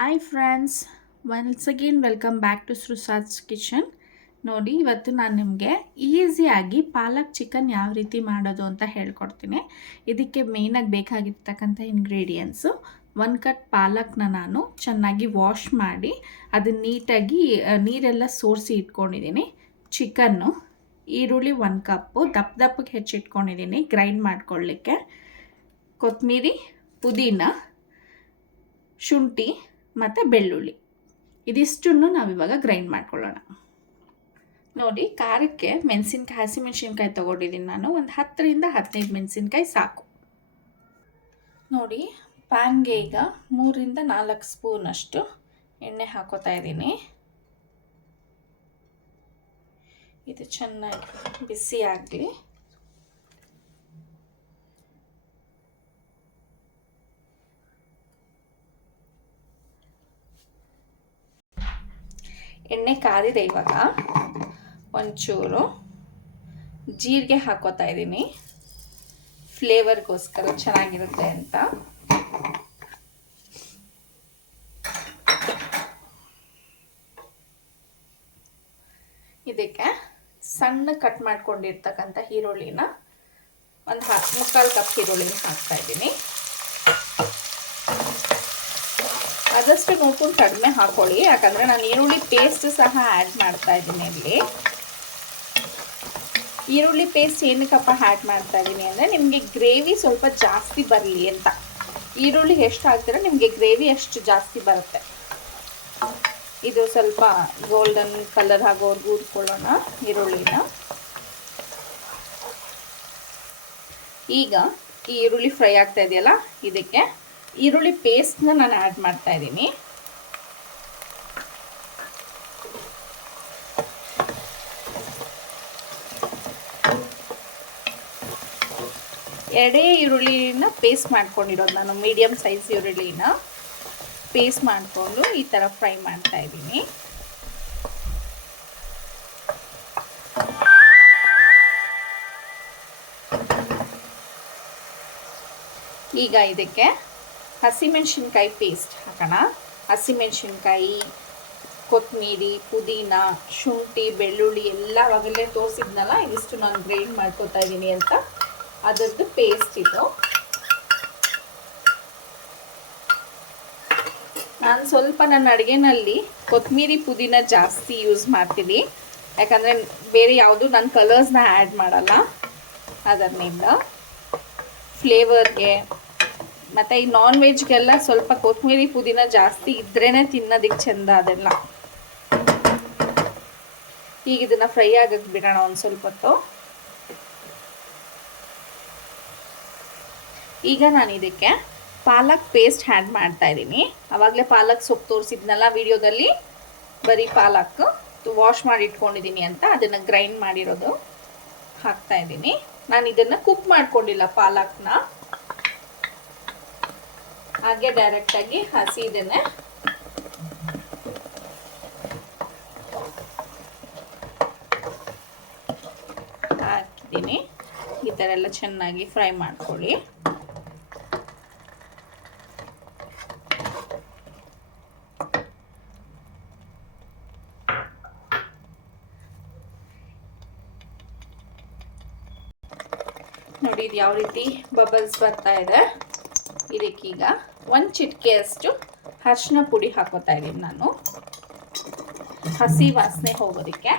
Hi friends, once again welcome back to ಸೃಸಾಸ್ kitchen. ನೋಡಿ, ಇವತ್ತು ನಾನು ನಿಮಗೆ ಈಸಿಯಾಗಿ ಪಾಲಕ್ ಚಿಕನ್ ಯಾವ ರೀತಿ ಮಾಡೋದು ಅಂತ ಹೇಳ್ಕೊಡ್ತೀನಿ. ಇದಕ್ಕೆ ಮೇಯ್ನಾಗಿ ಬೇಕಾಗಿರ್ತಕ್ಕಂಥ ಇಂಗ್ರೀಡಿಯೆಂಟ್ಸು, 1 ಕಟ್ ಪಾಲಕ್ನ ನಾನು ಚೆನ್ನಾಗಿ ವಾಶ್ ಮಾಡಿ ಅದನ್ನು ನೀಟಾಗಿ ನೀರೆಲ್ಲ ಸೋರಿಸಿ ಇಟ್ಕೊಂಡಿದ್ದೀನಿ. ಚಿಕನ್ನು, ಈರುಳ್ಳಿ 1 ಕಪ್ಪು ದಪ್ಪಗೆ ಹೆಚ್ಚಿಟ್ಕೊಂಡಿದ್ದೀನಿ ಗ್ರೈಂಡ್ ಮಾಡ್ಕೊಳ್ಳಿಕ್ಕೆ, ಕೊತ್ತಂಬರಿ, ಪುದೀನ, ಶುಂಠಿ ಮತ್ತು ಬೆಳ್ಳುಳ್ಳಿ ಇದಿಷ್ಟನ್ನು ನಾವಿವಾಗ ಗ್ರೈಂಡ್ ಮಾಡ್ಕೊಳ್ಳೋಣ. ನೋಡಿ, ಖಾರಕ್ಕೆ ಮೆಣಸಿನ್ಕಾಯಿ, ಹಸಿಮೆಣಸಿನ್ಕಾಯಿ ತೊಗೊಂಡಿದ್ದೀನಿ ನಾನು. ಒಂದು 10ರಿಂದ 15 ಮೆಣಸಿನ್ಕಾಯಿ ಸಾಕು. ನೋಡಿ, ಪ್ಯಾನ್ಗೆ ಈಗ 3ರಿಂದ 4 ಸ್ಪೂನಷ್ಟು ಎಣ್ಣೆ ಹಾಕೋತಾ ಇದ್ದೀನಿ. ಇದು ಚೆನ್ನಾಗಿ ಬಿಸಿ ಆಗಲಿ. ಎಣ್ಣೆ ಕಾದಿದೆ. ಇವಾಗ ಒಂಚೂರು ಜೀರಿಗೆ ಹಾಕೋತಾ ಇದ್ದೀನಿ, ಫ್ಲೇವರ್ಗೋಸ್ಕರ ಚೆನ್ನಾಗಿರುತ್ತೆ ಅಂತ. ಇದಕ್ಕೆ ಸಣ್ಣ ಕಟ್ ಮಾಡ್ಕೊಂಡಿರ್ತಕ್ಕಂಥ ಈರುಳ್ಳಿನ ಒಂದು 3/4 ಕಪ್ ಈರುಳ್ಳಿನ ಹಾಕ್ತಾ ಇದ್ದೀನಿ. ಆದಷ್ಟು ನೋಡ್ಕೊಂಡು ಕಡಿಮೆ ಹಾಕೊಳ್ಳಿ, ಯಾಕಂದರೆ ನಾನು ಈರುಳ್ಳಿ ಪೇಸ್ಟ್ ಸಹ ಆ್ಯಡ್ ಮಾಡ್ತಾ ಇದ್ದೀನಿ. ಇಲ್ಲಿ ಈರುಳ್ಳಿ ಪೇಸ್ಟ್ ಏನಕ್ಕಪ್ಪ ಆ್ಯಡ್ ಮಾಡ್ತಾ ಇದ್ದೀನಿ ಅಂದರೆ, ನಿಮಗೆ ಗ್ರೇವಿ ಸ್ವಲ್ಪ ಜಾಸ್ತಿ ಬರಲಿ ಅಂತ. ಈರುಳ್ಳಿ ಎಷ್ಟು ಹಾಕ್ತೀರೋ ನಿಮಗೆ ಗ್ರೇವಿ ಅಷ್ಟು ಜಾಸ್ತಿ ಬರುತ್ತೆ. ಇದು ಸ್ವಲ್ಪ ಗೋಲ್ಡನ್ ಕಲರ್ ಆಗೋವರೆಗೂ ಹುರ್ಕೊಳ್ಳೋಣ ಈರುಳ್ಳಿನ. ಈಗ ಈ ಈರುಳ್ಳಿ ಫ್ರೈ ಆಗ್ತಾ ಇದೆಯಲ್ಲ, ಇದಕ್ಕೆ ಈರುಳ್ಳಿ ಪೇಸ್ಟ್ನ ನಾನು ಆ್ಯಡ್ ಮಾಡ್ತಾ ಇದ್ದೀನಿ. ಎರಡೇ ಈರುಳ್ಳಿನ ಪೇಸ್ಟ್ ಮಾಡ್ಕೊಂಡಿರೋದು ನಾನು, ಮೀಡಿಯಮ್ ಸೈಜ್ ಈರುಳ್ಳಿನ ಪೇಸ್ಟ್ ಮಾಡಿಕೊಂಡು ಈ ಥರ ಫ್ರೈ ಮಾಡ್ತಾ ಇದ್ದೀನಿ. ಈಗ ಇದಕ್ಕೆ ಹಸಿಮೆಣಸಿನ್ಕಾಯಿ ಪೇಸ್ಟ್ ಹಾಕೋಣ. ಹಸಿಮೆಣಸಿನ್ಕಾಯಿ, ಕೊತ್ತಂಬರಿ, ಪುದೀನ, ಶುಂಠಿ, ಬೆಳ್ಳುಳ್ಳಿ ಎಲ್ಲ ಅವಾಗಲೇ ತೋರಿಸಿದ್ನಲ್ಲ, ಇದಿಷ್ಟು ನಾನು ಗ್ರೈಂಡ್ ಮಾಡ್ಕೊತಾ ಇದ್ದೀನಿ ಅಂತ, ಅದರದ್ದು ಪೇಸ್ಟ್ ಇದು. ನಾನು ಸ್ವಲ್ಪ ನನ್ನ ಅಡುಗೆನಲ್ಲಿ ಕೊತ್ತಂಬರಿ, ಪುದೀನ ಜಾಸ್ತಿ ಯೂಸ್ ಮಾಡ್ತೀನಿ, ಯಾಕಂದರೆ ಬೇರೆ ಯಾವುದು ನಾನು ಕಲರ್ಸ್ನ ಆ್ಯಡ್ ಮಾಡಲ್ಲ. ಅದರಿಂದ ಫ್ಲೇವರ್ಗೆ ಮತ್ತು ಈ ನಾನ್ ವೆಜ್ಗೆಲ್ಲ ಸ್ವಲ್ಪ ಕೊತ್ತಂಬರಿ, ಪುದೀನ ಜಾಸ್ತಿ ಇದ್ರೇ ತಿನ್ನೋದಕ್ಕೆ ಚೆಂದ ಅದೆಲ್ಲ. ಈಗ ಇದನ್ನು ಫ್ರೈ ಆಗಕ್ಕೆ ಬಿಡೋಣ ಒಂದು ಸ್ವಲ್ಪ ಹೊತ್ತು. ಈಗ ನಾನು ಇದಕ್ಕೆ ಪಾಲಕ್ ಪೇಸ್ಟ್ ಆ್ಯಡ್ ಮಾಡ್ತಾ ಇದ್ದೀನಿ. ಆವಾಗಲೇ ಪಾಲಕ್ ಸೊಪ್ಪು ತೋರಿಸಿದ್ನಲ್ಲ ವಿಡಿಯೋದಲ್ಲಿ, ಬರೀ ಪಾಲಕ್ ವಾಶ್ ಮಾಡಿ ಇಟ್ಕೊಂಡಿದ್ದೀನಿ ಅಂತ, ಅದನ್ನು ಗ್ರೈಂಡ್ ಮಾಡಿರೋದು ಹಾಕ್ತಾ ಇದ್ದೀನಿ. ನಾನು ಇದನ್ನು ಕುಕ್ ಮಾಡ್ಕೊಂಡಿಲ್ಲ ಪಾಲಕ್ನ, ಹಾಗೆ ಡೈರೆಕ್ಟಾಗಿ ಹಸಿ ಇದನ್ನೇ ಹಾಕಿದ್ದೀನಿ. ಈ ಥರ ಎಲ್ಲ ಚೆನ್ನಾಗಿ ಫ್ರೈ ಮಾಡ್ಕೊಳ್ಳಿ. ನೋಡಿ, ಇದು ಯಾವ ರೀತಿ ಬಬಲ್ಸ್ ಬರ್ತಾ ಇದೆ. ಇದಕ್ಕೀಗ 1 ಚಿಟಿಕೆಯಷ್ಟು ಅರಿಶಿನ ಪುಡಿ ಹಾಕೋತಾ ಇದ್ದೀನಿ ನಾನು, ಹಸಿ ವಾಸನೆ ಹೋಗೋದಕ್ಕೆ.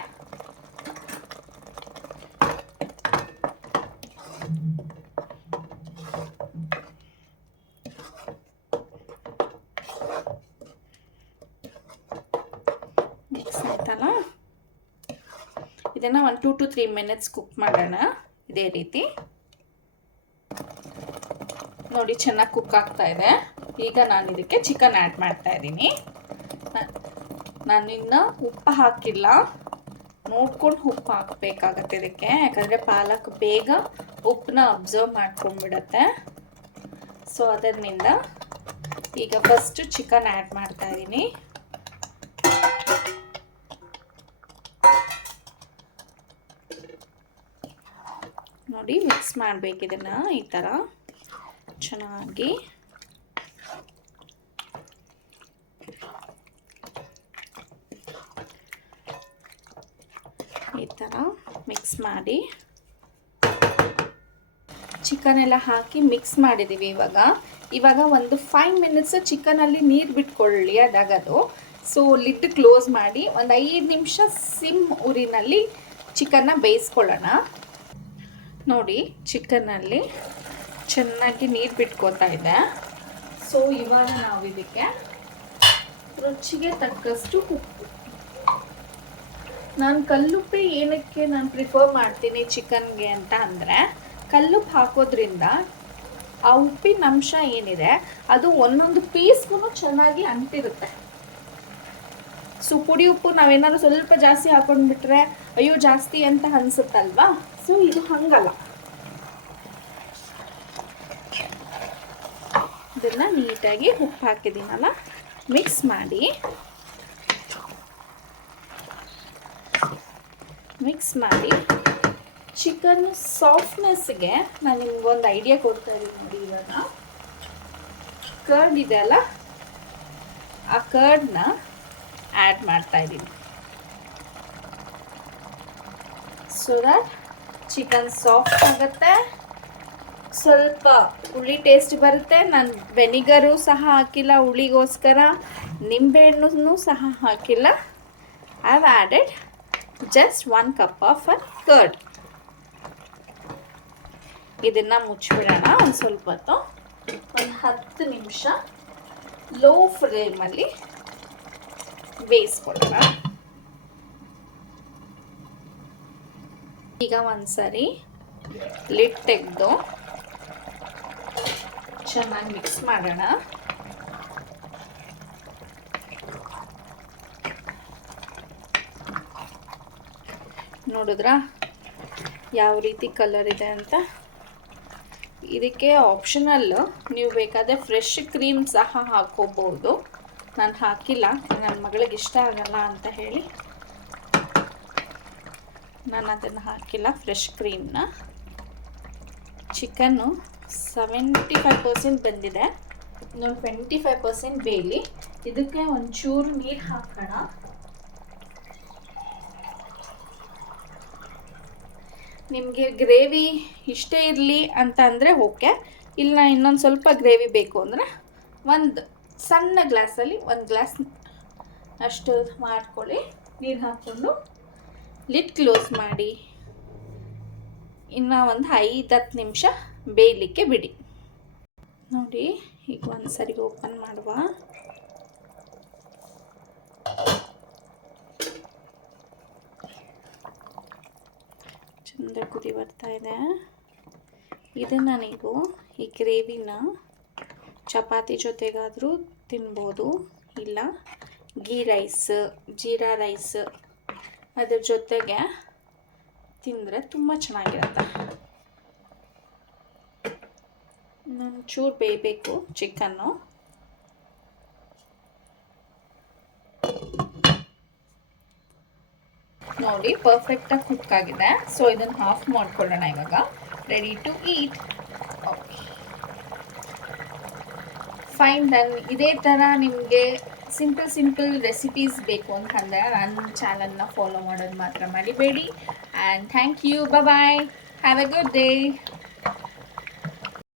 ಮಿಕ್ಸ್ ಆಯ್ತಲ್ಲ, ಇದನ್ನು 1 2 to 3 ಮಿನಿಟ್ಸ್ ಕುಕ್ ಮಾಡೋಣ ಇದೇ ರೀತಿ. ನೋಡಿ, ಚೆನ್ನಾಗಿ ಕುಕ್ ಆಗ್ತಾ ಇದೆ. ಈಗ ನಾನು ಇದಕ್ಕೆ ಚಿಕನ್ ಆ್ಯಡ್ ಮಾಡ್ತಾ ಇದ್ದೀನಿ. ನಾನಿನ್ನು ಉಪ್ಪು ಹಾಕಿಲ್ಲ, ನೋಡ್ಕೊಂಡು ಉಪ್ಪು ಹಾಕಬೇಕಾಗತ್ತೆ ಇದಕ್ಕೆ, ಯಾಕಂದರೆ ಪಾಲಕ್ ಬೇಗ ಉಪ್ಪನ್ನ ಅಬ್ಸರ್ವ್ ಮಾಡ್ಕೊಂಡ್ಬಿಡತ್ತೆ. ಸೊ ಅದರಿಂದ ಈಗ ಫಸ್ಟು ಚಿಕನ್ ಆ್ಯಡ್ ಮಾಡ್ತಾ ಇದ್ದೀನಿ. ನೋಡಿ, ಮಿಕ್ಸ್ ಮಾಡಬೇಕು ಇದನ್ನು ಈ ಥರ ಚೆನ್ನಾಗಿ. ಈ ಥರ ಮಿಕ್ಸ್ ಮಾಡಿ ಚಿಕನ್ ಎಲ್ಲ ಹಾಕಿ ಮಿಕ್ಸ್ ಮಾಡಿದ್ದೀವಿ. ಇವಾಗ ಒಂದು 5 ಮಿನಿಟ್ಸ್ ಚಿಕನಲ್ಲಿ ನೀರು ಬಿಟ್ಕೊಳ್ಳಿ ಅದಾಗದು. ಸೊ ಲಿಡ್ ಕ್ಲೋಸ್ ಮಾಡಿ ಒಂದು 5 ನಿಮಿಷ ಸಿಮ್ ಉರಿನಲ್ಲಿ ಚಿಕನ್ನ ಬೇಯಿಸ್ಕೊಳ್ಳೋಣ. ನೋಡಿ ಚಿಕನ್ನಲ್ಲಿ ಚೆನ್ನಾಗಿ ನೀರು ಬಿಟ್ಕೋತಾ ಇದೆ. ಸೊ ಇವಾಗ ನಾವು ಇದಕ್ಕೆ ರುಚಿಗೆ ತಕ್ಕಷ್ಟು ಉಪ್ಪು. ನಾನು ಕಲ್ಲುಪ್ಪು ಏನಕ್ಕೆ ನಾನು ಪ್ರಿಫರ್ ಮಾಡ್ತೀನಿ ಚಿಕನ್ಗೆ ಅಂತ ಅಂದರೆ, ಕಲ್ಲುಪ್ಪು ಹಾಕೋದ್ರಿಂದ ಆ ಉಪ್ಪಿನ ಅಂಶ ಏನಿದೆ ಅದು ಒಂದೊಂದು ಪೀಸ್ಗೂ ಚೆನ್ನಾಗಿ ಅಂಟಿರುತ್ತೆ. ಸೊ ಪುಡಿ ಉಪ್ಪು ನಾವೇನಾದ್ರು ಸ್ವಲ್ಪ ಜಾಸ್ತಿ ಹಾಕೊಂಡ್ಬಿಟ್ರೆ ಅಯ್ಯೋ ಜಾಸ್ತಿ ಅಂತ ಅನ್ಸುತ್ತಲ್ವಾ. ಸೊ ಇದು ಹಂಗಲ್ಲ. ಇದನ್ನ ನೀಟಾಗಿ ಉಪ್ಪು ಹಾಕಿದ್ದೀನಲ್ಲ ಮಿಕ್ಸ್ ಮಾಡಿ ಚಿಕನ್ ಸಾಫ್ಟ್ನೆಸ್ಗೆ ನಾನು ನಿಮ್ಗೊಂದು ಐಡಿಯಾ ಕೊಡ್ತಾ ಇದ್ದೀನಿ ನೋಡಿ. ಇವಾಗ ಕರ್ಡ್ ಇದೆ ಅಲ್ಲ, ಆ ಕರ್ಡ್ನ ಆ್ಯಡ್ ಮಾಡ್ತಾ ಇದ್ದೀನಿ. ಸೊ ದಟ್ ಚಿಕನ್ ಸಾಫ್ಟ್ ಆಗುತ್ತೆ, ಸ್ವಲ್ಪ ಹುಳಿ ಟೇಸ್ಟ್ ಬರುತ್ತೆ. ನಾನು ವೆನಿಗರು ಸಹ ಹಾಕಿಲ್ಲ ಹುಳಿಗೋಸ್ಕರ, ನಿಂಬೆಹಣ್ಣು ಸಹ ಹಾಕಿಲ್ಲ. I have added just 1 cup of curd. ಇದನ್ನ ಮುಚ್ಚಿಬಿಡೋಣ ಒಂದು ಸ್ವಲ್ಪ ಹೊತ್ತು, ಒಂದು 10 ನಿಮಿಷ ಲೋ ಫ್ಲೇಮಲ್ಲಿ ಬೇಯಿಸ್ಕೊಳ್ಳೋಣ. ಈಗ ಒಂದ್ಸರಿ ಲಿಡ್ ತೆಗೆದು ಚೆನ್ನಾಗಿ ಮಿಕ್ಸ್ ಮಾಡೋಣ. ನೋಡಿದ್ರಾ ಯಾವ ರೀತಿ ಕಲರ್ ಇದೆ ಅಂತ. ಇದಕ್ಕೆ ಆಪ್ಷನಲ್, ನೀವು ಬೇಕಾದರೆ ಫ್ರೆಶ್ ಕ್ರೀಮ್ ಸಹ ಹಾಕೋಬಹುದು. ನಾನು ಹಾಕಿಲ್ಲ, ನನ್ನ ಮಗಳಿಗೆ ಇಷ್ಟ ಆಗಲ್ಲ ಅಂತ ಹೇಳಿ ನಾನು ಅದನ್ನು ಹಾಕಿಲ್ಲ ಫ್ರೆಶ್ ಕ್ರೀಮ್ನ. ಚಿಕನ್ನು 75% ಬಂದಿದೆ, ಇನ್ನೊಂದು 25% ಬೇಯಲಿ. ಇದಕ್ಕೆ ಒಂಚೂರು ನೀರು ಹಾಕೋಣ. ನಿಮಗೆ ಗ್ರೇವಿ ಇಷ್ಟೇ ಇರಲಿ ಅಂತ ಅಂದರೆ ಓಕೆ, ಇಲ್ಲ ಇನ್ನೊಂದು ಸ್ವಲ್ಪ ಗ್ರೇವಿ ಬೇಕು ಅಂದರೆ ಒಂದು ಸಣ್ಣ ಗ್ಲಾಸಲ್ಲಿ 1 ಗ್ಲಾಸ್ ಅಷ್ಟು ಮಾಡ್ಕೊಳ್ಳಿ. ನೀರು ಹಾಕ್ಕೊಂಡು ಲಿಡ್ ಕ್ಲೋಸ್ ಮಾಡಿ ಇನ್ನು ಒಂದು 5-10 ನಿಮಿಷ ಬೇಯಲಿಕ್ಕೆ ಬಿಡಿ. ನೋಡಿ ಈಗ ಒಂದು ಸರಿ ಓಪನ್ ಮಾಡುವ. ಚಂದ ಕುದಿ ಬರ್ತಾ ಇದೆ. ಇದನ್ನು ನೀವು ಈ ಗ್ರೇವಿನ ಚಪಾತಿ ಜೊತೆಗಾದರೂ ತಿನ್ಬೋದು, ಇಲ್ಲ ಗೀ ರೈಸ್, ಜೀರಾ ರೈಸ್ ಅದ್ರ ಜೊತೆಗೆ ತಿಂದರೆ ತುಂಬ ಚೆನ್ನಾಗಿರುತ್ತೆ. ಒಂಚೂರು ಬೇಯಬೇಕು ಚಿಕನ್ನು. ನೋಡಿ ಪರ್ಫೆಕ್ಟಾಗಿ ಕುಕ್ ಆಗಿದೆ. ಸೊ ಇದನ್ನು ಆಫ್ ಮಾಡ್ಕೊಳ್ಳೋಣ. ಇವಾಗ ready to eat. Okay fine done. ಇದೇ ಥರ ನಿಮಗೆ ಸಿಂಪಲ್ ರೆಸಿಪೀಸ್ ಬೇಕು ಅಂತಂದರೆ ನನ್ನ ಚಾನಲ್ನ ಫಾಲೋ ಮಾಡೋದು ಮಾತ್ರ ಮರಿಬೇಡಿ. And thank you. Bye. Have a good day.